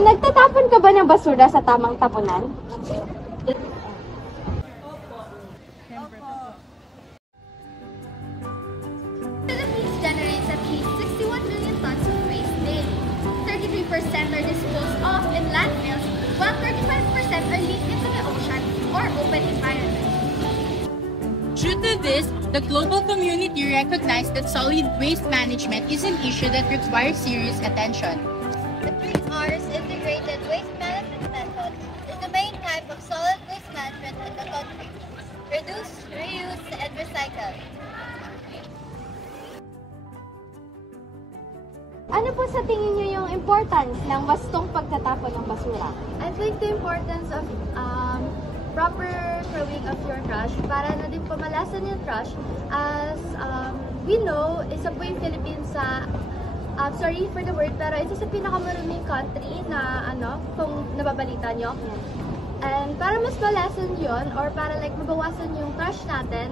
nagtatapon ka ba ng basura sa tamang tapunan? Philippines generates at least 61 million tons of waste daily. 33% are disposed of in landfills, while 35% are leaked into the ocean or open environment. Due to this, the global community recognized that solid waste management is an issue that requires serious attention. The 3Rs integrated waste management method is the main type of solid waste management in the country. Reduce, reuse, and recycle. Ano po sa tingin niyo yung importance ng wastong pagtatapon ng basura? I think the importance of proper throwing of your trash para na din pamalasan yung trash as we know, isa po yung Philippines sa sorry for the word, pero isa sa pinakamaruming country na kung nababalita nyo. And para mas malasan yon or para like mabawasan yung trash natin,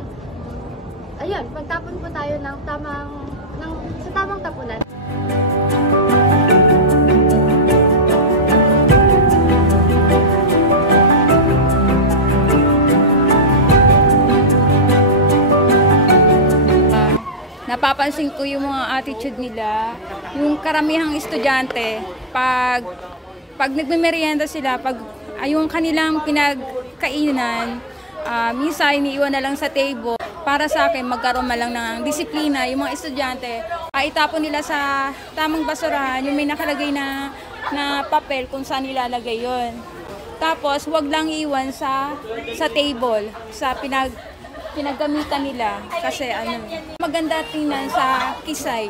ayun, pagtapon po tayo sa tamang tapunan. Napapansin ko yung mga attitude nila, yung karamihang estudyante, pag nagme-merienda sila, yung kanilang pinagkainan, minsan iniiwan na lang sa table. Para sa akin, magkaroon man lang ng disiplina, yung mga estudyante, itapon nila sa tamang basurahan, yung may nakalagay na papel kung saan nilalagay yon. Tapos, wag lang iwan sa table, sa pinaggamitan nila kasi maganda tingnan sa kisay.